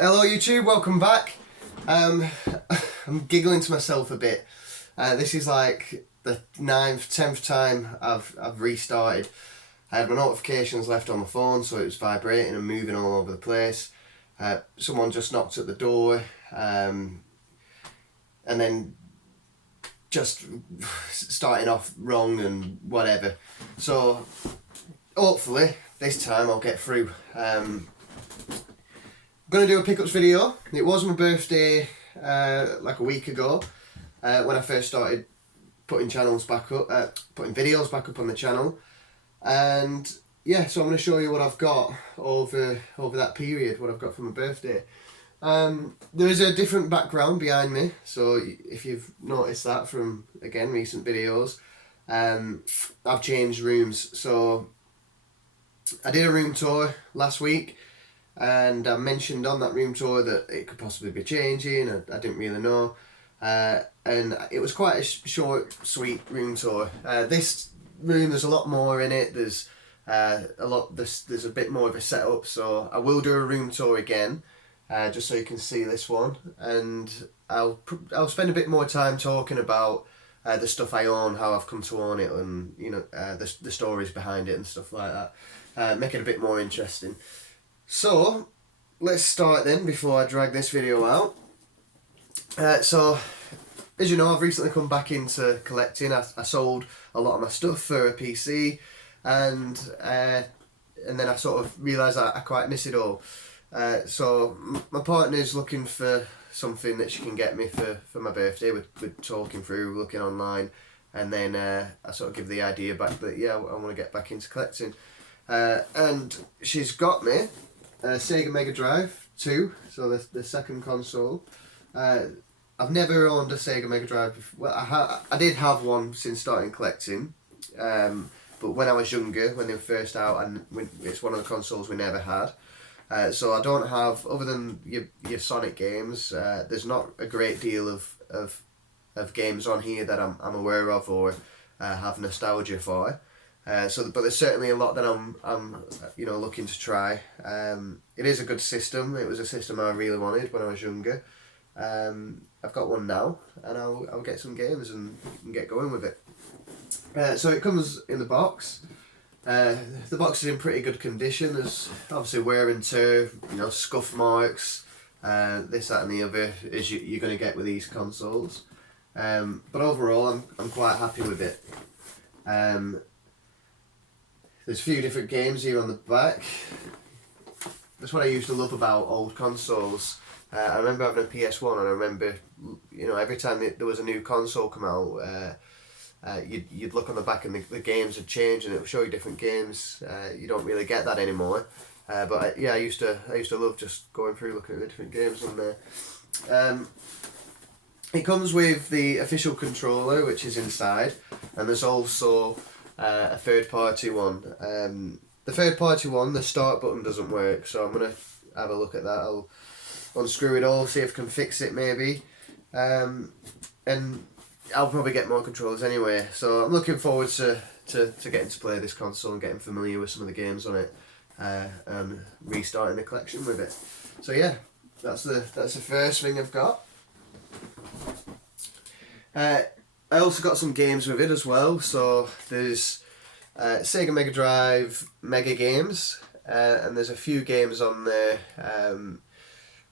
Hello YouTube, welcome back. I'm giggling to myself a bit. This is like the 9th, 10th time I've restarted. I had my notifications left on my phone, so it was vibrating and moving all over the place. Someone just knocked at the door, and then just starting off wrong and whatever. So hopefully this time I'll get through. I'm going to do a pickups video. It was my birthday like a week ago when I first started putting channels back up, putting videos back up on the channel, and yeah, so I'm going to show you what I've got over that period, what I've got for my birthday. There is a different background behind me, so if you've noticed that from, again, recent videos, I've changed rooms. So I did a room tour last week, and I mentioned on that room tour that it could possibly be changing. I didn't really know, and it was quite a short, sweet room tour. This room, there's a lot more in it. There's there's a bit more of a setup, so I will do a room tour again, just so you can see this one, and I'll spend a bit more time talking about the stuff I own, how I've come to own it, and you know, the stories behind it and stuff like that. Make it a bit more interesting. So let's start then before I drag this video out. So as you know, I've recently come back into collecting. I sold a lot of my stuff for a PC, and then I sort of realised I quite miss it all. So my partner's looking for something that she can get me for my birthday. We're talking through, looking online, and then I sort of give the idea back that yeah, I want to get back into collecting. And she's got me a Sega Mega Drive 2, so the second console. I've never owned a Sega Mega Drive before. Well, I did have one since starting collecting, but when I was younger, when they were first out, and it's one of the consoles we never had. So I don't have, other than your Sonic games, there's not a great deal of games on here that I'm aware of or have nostalgia for. But there's certainly a lot that I'm looking to try. It is a good system. It was a system I really wanted when I was younger. I've got one now, and I'll get some games and get going with it. So it comes in the box. The box is in pretty good condition. There's obviously wear and tear, scuff marks, this, that and the other, as you're going to get with these consoles. But overall, I'm quite happy with it. There's a few different games here on the back. That's what I used to love about old consoles. I remember having a PS1, and I remember, every time there was a new console come out, you'd look on the back and the games had changed, and it would show you different games. You don't really get that anymore. I used to love just going through looking at the different games on there. It comes with the official controller, which is inside, and there's also a third party one. The third party one, the start button doesn't work, so I'm going to have a look at that. I'll unscrew it all, see if I can fix it maybe. And I'll probably get more controllers anyway, so I'm looking forward to getting to play this console and getting familiar with some of the games on it, and restarting the collection with it. So yeah, that's the first thing I've got. I also got some games with it as well. So there's Sega Mega Drive Mega Games, and there's a few games on there.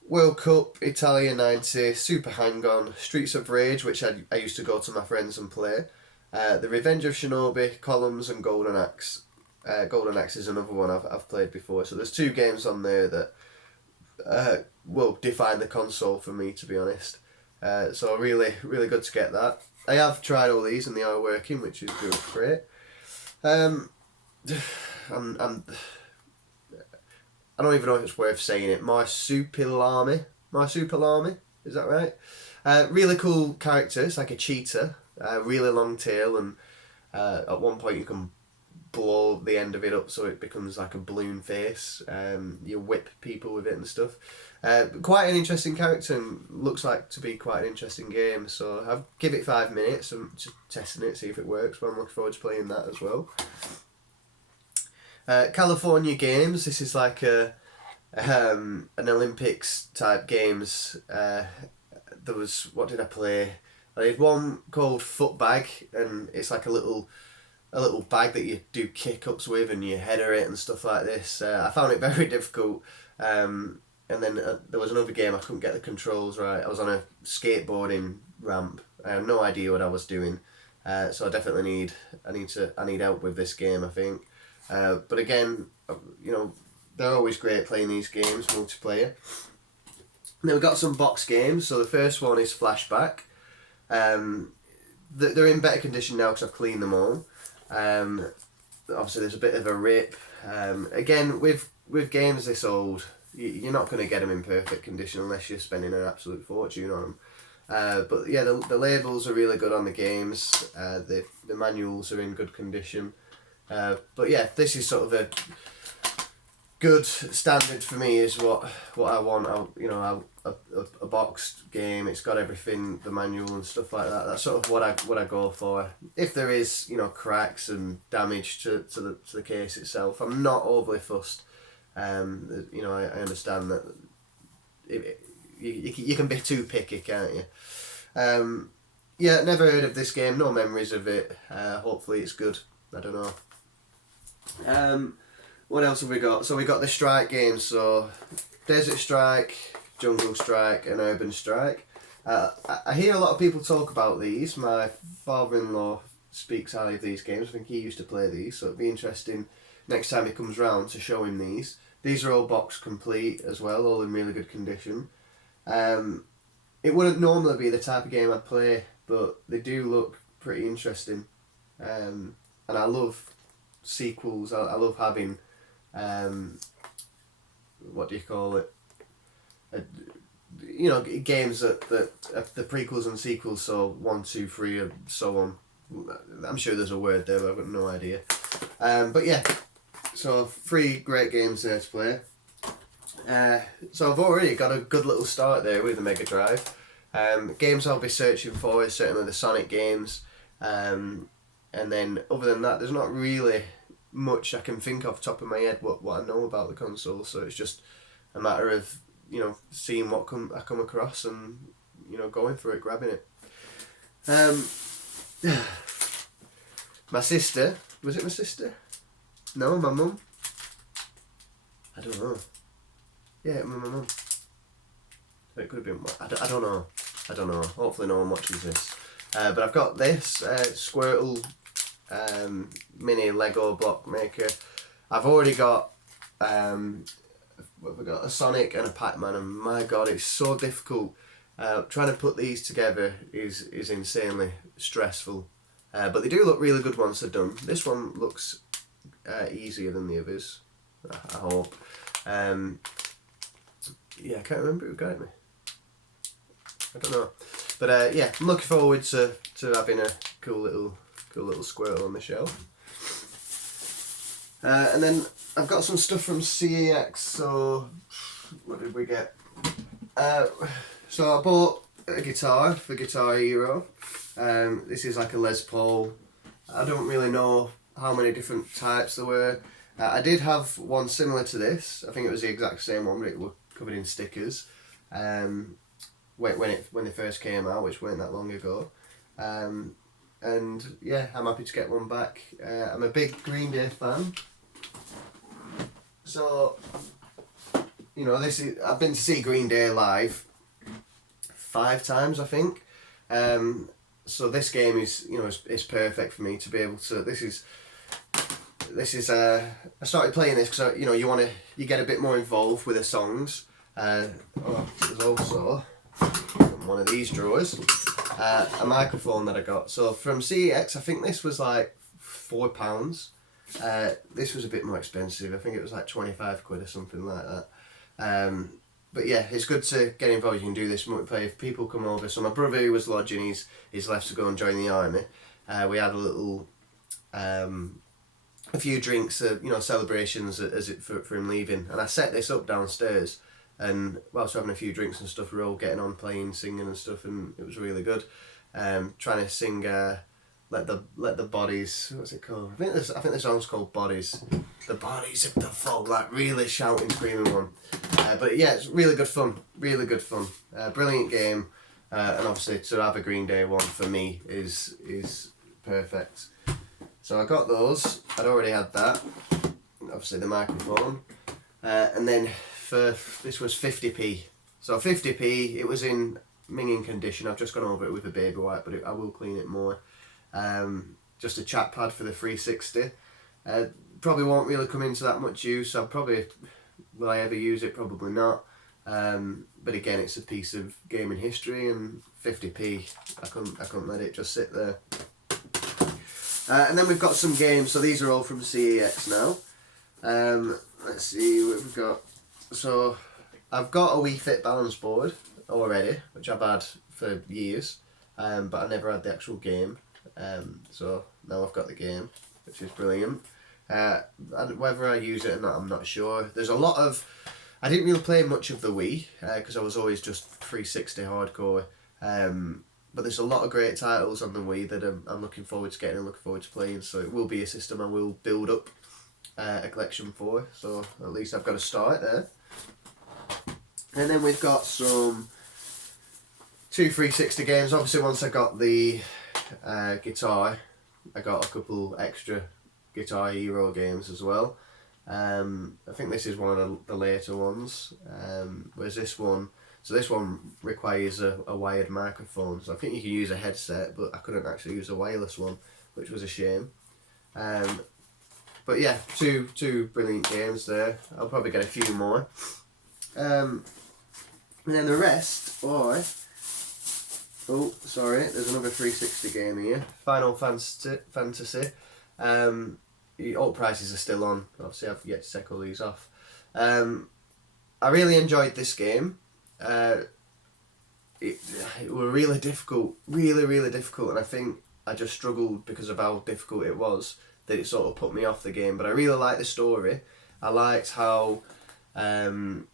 World Cup, Italia 90, Super Hang-On, Streets of Rage, which I used to go to my friends and play. The Revenge of Shinobi, Columns, and Golden Axe. Golden Axe is another one I've played before. So there's 2 games on there that will define the console for me, to be honest. So really, really good to get that. I have tried all these and they are working, which is great. I don't even know if it's worth saying it. Marsupilami, is that right? Really cool character. It's like a cheetah, really long tail, and at one point you can blow the end of it up so it becomes like a balloon face. You whip people with it and stuff. Quite an interesting character, and looks like to be quite an interesting game. So I'll give it 5 minutes and just testing it, see if it works. But I'm looking forward to playing that as well. California Games. This is like a an Olympics type games. There was, what did I play? I did one called foot bag, and it's like a little bag that you do kick ups with and you header it and stuff like this. I found it very difficult. And then there was another game I couldn't get the controls right. I was on a skateboarding ramp. I had no idea what I was doing. So I definitely need help with this game, I think. But again, they're always great playing these games, multiplayer. And then we've got some box games. So the first one is Flashback. They're in better condition now because I've cleaned them all. Obviously there's a bit of a rip. Again, with games this old, you're not going to get them in perfect condition unless you're spending an absolute fortune on them. But yeah, the labels are really good on the games. The manuals are in good condition. But yeah, this is sort of a good standard for me, is what I want. A boxed game. It's got everything, the manual and stuff like that. That's sort of what I go for. If there is cracks and damage to the case itself, I'm not overly fussed. I understand that you can be too picky, can't you? Yeah, never heard of this game, no memories of it. Hopefully it's good. I don't know. What else have we got? So we got the strike games, so Desert Strike, Jungle Strike and Urban Strike. I hear a lot of people talk about these. My father-in-law speaks highly of these games. I think he used to play these, so it'd be interesting next time he comes round to show him these. These are all box complete as well, all in really good condition. It wouldn't normally be the type of game I'd play, but they do look pretty interesting. And I love sequels. I love having, what do you call it? Games that the prequels and sequels, so 1, 2, 3 and so on. I'm sure there's a word there, but I've got no idea. But yeah, so 3 great games there to play. So I've already got a good little start there with the Mega Drive. Games I'll be searching for is certainly the Sonic games. And then other than that, there's not really much I can think off the top of my head what I know about the console. So it's just a matter of seeing what I come across and going for it, grabbing it. My sister, was it my sister? No, my mum. I don't know. Yeah, it was my mum. It could have been. I don't know. I don't know. Hopefully no one watches this. But I've got this Squirtle mini Lego block maker. I've already got what have we got? A Sonic and a Pac-Man, and my god, it's so difficult. Trying to put these together is insanely stressful. But they do look really good once they're done. This one looks easier than the others, I hope. Yeah, I can't remember who got me. I don't know. But yeah, I'm looking forward to having a cool little squirrel on the shelf. And then I've got some stuff from CEX. So what did we get? So I bought a guitar for Guitar Hero. This is like a Les Paul. I don't really know how many different types there were. I did have one similar to this. I think it was the exact same one, but it was covered in stickers. When they first came out, which weren't that long ago. And yeah, I'm happy to get one back. I'm a big Green Day fan. So, I've been to see Green Day live 5 times, I think. So this game is, it's perfect for me to be able to. This is I started playing this because you get a bit more involved with the songs. There's also one of these drawers, a microphone that I got. So from CEX, I think this was like £4. This was a bit more expensive. I think it was like 25 quid or something like that. But yeah, it's good to get involved. You can do this multiplayer if people come over. So my brother, who was lodging, he's left to go and join the army. We had a little, a few drinks, celebrations for him leaving. And I set this up downstairs. And whilst we're having a few drinks and stuff, we're all getting on, playing, singing and stuff, and it was really good. Trying to sing let the bodies. What's it called? I think the song's called Bodies. The bodies of the fog, like really shouting, screaming one. But yeah, it's really good fun. Really good fun. Brilliant game. And obviously to have a Green Day one for me is perfect. So I got those. I'd already had that. Obviously the microphone. And then this was 50p. So 50p, it was in minging condition. I've just gone over it with a baby wipe, but I will clean it more. Just a chat pad for the 360. Probably won't really come into that much use. Will I ever use it? Probably not. But again, it's a piece of gaming history, and 50p, I couldn't let it just sit there. And then we've got some games. So these are all from CEX now. Let's see what we've got. So I've got a Wii Fit balance board already, which I've had for years, but I never had the actual game. So now I've got the game, which is brilliant. Whether I use it or not, I'm not sure. There's a lot of... I didn't really play much of the Wii, because I was always just 360 hardcore. But there's a lot of great titles on the Wii that I'm looking forward to getting and looking forward to playing. So it will be a system I will build up a collection for. So at least I've got a start there. And then we've got two 360 games. Obviously, once I got the guitar, I got a couple extra Guitar Hero games as well. I think this is one of the later ones. Whereas this one requires a wired microphone. So I think you can use a headset, but I couldn't actually use a wireless one, which was a shame. But yeah, two brilliant games there. I'll probably get a few more. And then the rest are... Oh, sorry, there's another 360 game here. Final Fantasy. All prices are still on. Obviously, I've yet to take all these off. I really enjoyed this game. It was really difficult, really difficult, and I think I just struggled because of how difficult it was, that it sort of put me off the game. But I really liked the story. I liked how... I've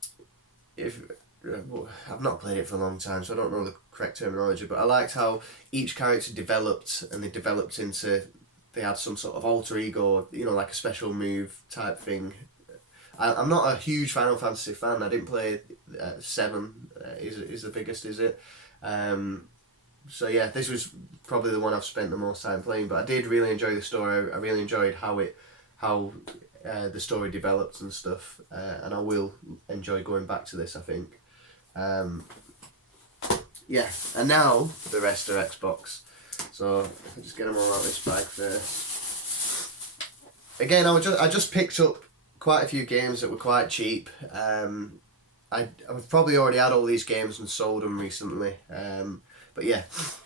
not played it for a long time, so I don't know the correct terminology, but I liked how each character developed, and they developed into... They had some sort of alter ego, like a special move type thing. I'm not a huge Final Fantasy fan. I didn't play 7. Is the biggest, is it? So yeah, this was probably the one I've spent the most time playing. But I did really enjoy the story. I really enjoyed how the story developed and stuff. And I will enjoy going back to this, I think. Yeah, and now the rest are Xbox. So I'll just get them all out of this bag first. Again, I just picked up quite a few games that were quite cheap. I've probably already had all these games and sold them recently. But yeah,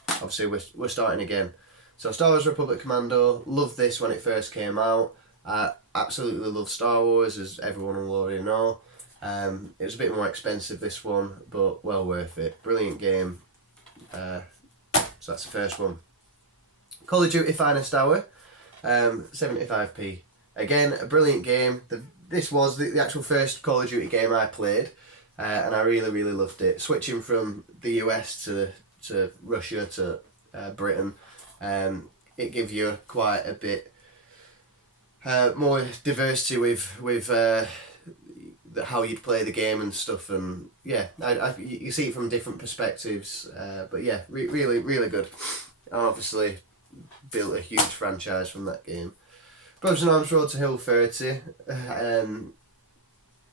obviously we're starting again. So Star Wars Republic Commando, loved this when it first came out. I absolutely love Star Wars, as everyone will already know. It was a bit more expensive, this one, but well worth it. Brilliant game. So that's the first one. Call of Duty Finest Hour, 75p. Again, a brilliant game. This was the actual first Call of Duty game I played, and I really loved it. Switching from the US to Russia to Britain, it gives you quite a bit more diversity with how you'd play the game and stuff, and yeah, you see it from different perspectives. But yeah, really good. And obviously built a huge franchise from that game. Brothers in Arms Road to Hill 30.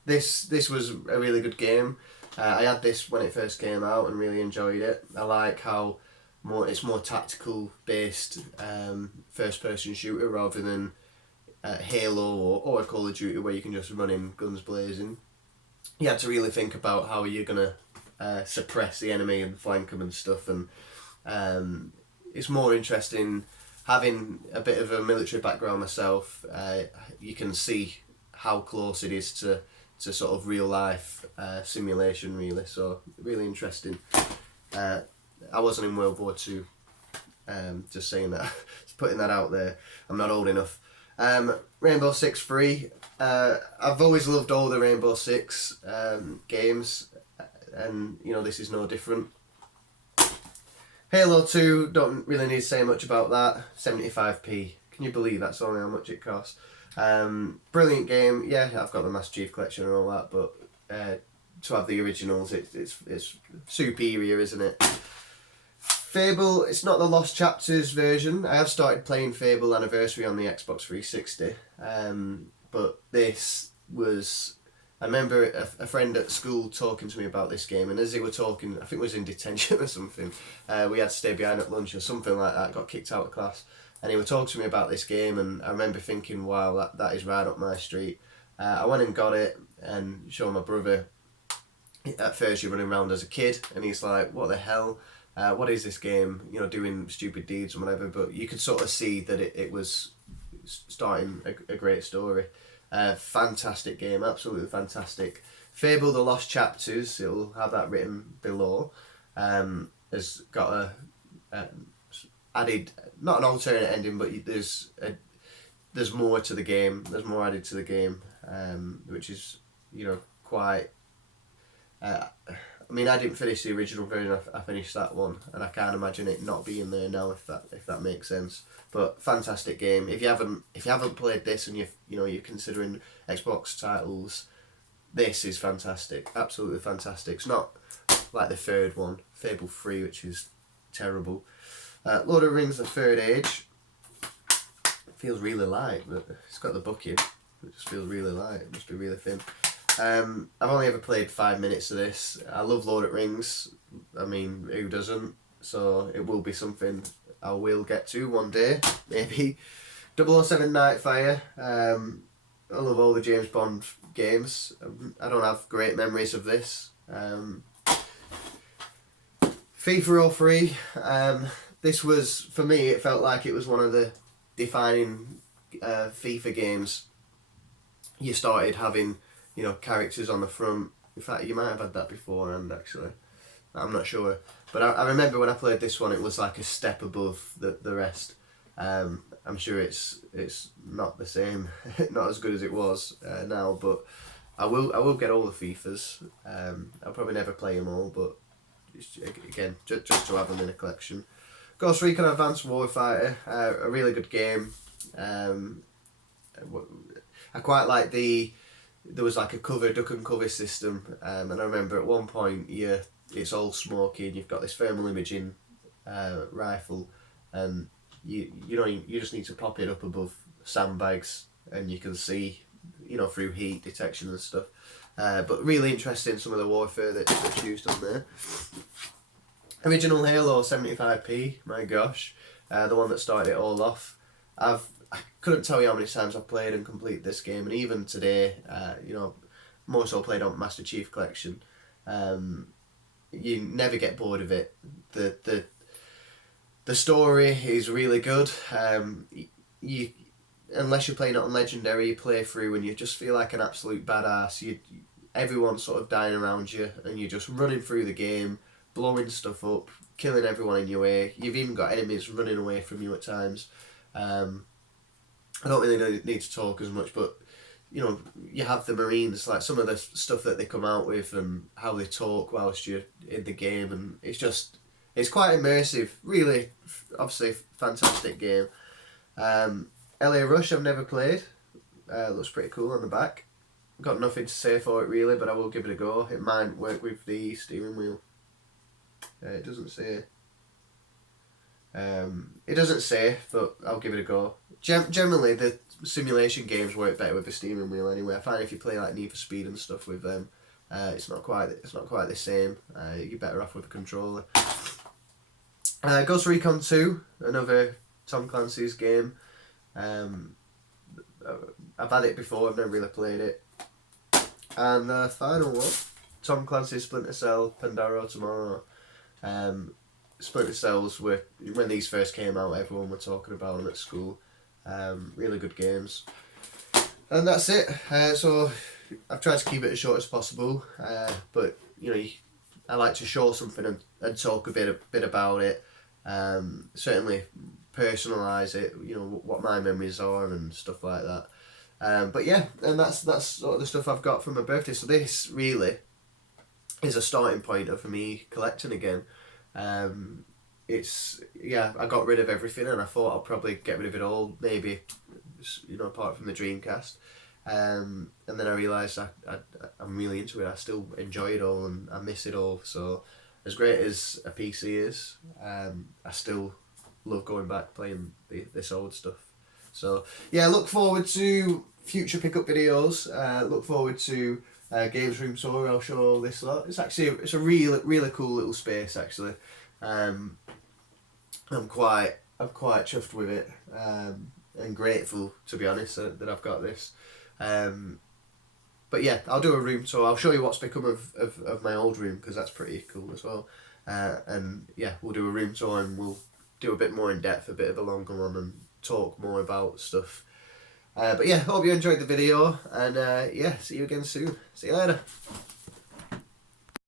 This was a really good game. I had this when it first came out and really enjoyed it. I like how it's more tactical based first person shooter rather than Halo or a Call of Duty where you can just run in guns blazing. You had to really think about how you're gonna suppress the enemy and flank them and stuff, and it's more interesting having a bit of a military background myself. You can see how close it is to sort of real life simulation, really. So really interesting. I wasn't in World War II. Just saying that, just putting that out there. I'm not old enough. Rainbow Six Free. I've always loved all the Rainbow Six games, and this is no different. Halo 2, don't really need to say much about that. 75p. Can you believe that's only how much it costs? Brilliant game. Yeah, I've got the Master Chief Collection and all that, but to have the originals, it's superior, isn't it? Fable, it's not the Lost Chapters version. I have started playing Fable Anniversary on the Xbox 360, but this was... I remember a friend at school talking to me about this game, and as they were talking, I think it was in detention or something, we had to stay behind at lunch or something like that, got kicked out of class, and he was talking to me about this game, and I remember thinking, wow, that is right up my street. I went and got it and showed my brother. At first you're running around as a kid, and he's like, what the hell? What is this game? You know, doing stupid deeds and whatever, but you could sort of see that it was starting a great story. Fantastic game, absolutely fantastic. Fable The Lost Chapters, it'll have that written below, has got a added, not an alternate ending, but there's more to the game, there's more added to the game, which is, you know, quite... I mean, I didn't finish the original version. I finished that one, and I can't imagine it not being there now. If that makes sense. But fantastic game. If you haven't played this and you're considering Xbox titles, this is fantastic. Absolutely fantastic. It's not like the third one, Fable 3, which is terrible. Lord of the Rings: The Third Age. It feels really light, but it's got the book in. It just feels really light. It must be really thin. I've only ever played 5 minutes of this. I love Lord of the Rings. I mean, who doesn't? So it will be something I will get to one day, maybe. 007 Nightfire. I love all the James Bond games. I don't have great memories of this. FIFA 03. This was, for me, it felt like it was one of the defining FIFA games. You started having, you know, characters on the front. In fact, you might have had that beforehand, actually. I'm not sure. But I remember when I played this one, it was like a step above the rest. I'm sure it's not the same, not as good as it was now, but I will get all the FIFAs. I'll probably never play them all, but again, just to have them in a collection. Ghost Recon Advanced Warfighter, a really good game. I quite like there was like a duck and cover system, and I remember at one point it's all smoky and you've got this thermal imaging rifle, and you just need to pop it up above sandbags and you can see, you know, through heat detection and stuff. But really interesting, some of the warfare that's used on there. Original Halo 75p, my gosh, the one that started it all off. I couldn't tell you how many times I've played and completed this game, and even today, you know, more so played on Master Chief Collection. You never get bored of it. The story is really good. Unless you're playing it on Legendary, you play through and you just feel like an absolute badass. Everyone's sort of dying around you, and you're just running through the game, blowing stuff up, killing everyone in your way. You've even got enemies running away from you at times. I don't really need to talk as much, but you know, you have the Marines, like some of the stuff that they come out with and how they talk whilst you're in the game, and it's quite immersive. Really, obviously, fantastic game. LA Rush I've never played. Looks pretty cool on the back. Got nothing to say for it really, but I will give it a go. It might work with the steering wheel. It doesn't say. It doesn't say, but I'll give it a go. Generally, the simulation games work better with the steering wheel anyway. I find if you play like Need for Speed and stuff with them, it's not quite the same. You're better off with a controller. Ghost Recon 2, another Tom Clancy's game. I've had it before. I've never really played it. And the final one, Tom Clancy's Splinter Cell, Pandaro Tomorrow. Splinter Cells were, when these first came out, everyone were talking about them at school. Really good games. And that's it. So I've tried to keep it as short as possible, but you know, I like to show something and talk a bit about it. Certainly personalise it, you know, what my memories are and stuff like that. But yeah, and that's sort of the stuff I've got for my birthday. So this really is a starting point for me collecting again. yeah, I got rid of everything, and I thought I'll probably get rid of it all, maybe, you know, apart from the Dreamcast. And then I realised I'm really into it. I still enjoy it all, and I miss it all. So, as great as a PC is, I still love going back playing this old stuff. So yeah, look forward to future pickup videos. Look forward to games room tour. I'll show all this lot. It's a really cool little space actually. Um, I'm quite chuffed with it, and grateful, to be honest, that I've got this. But yeah, I'll do a room tour. I'll show you what's become of my old room, because that's pretty cool as well. And yeah, we'll do a room tour, and we'll do a bit more in depth, a bit of a longer one, and talk more about stuff. But yeah, hope you enjoyed the video, and yeah, see you again soon. See you later.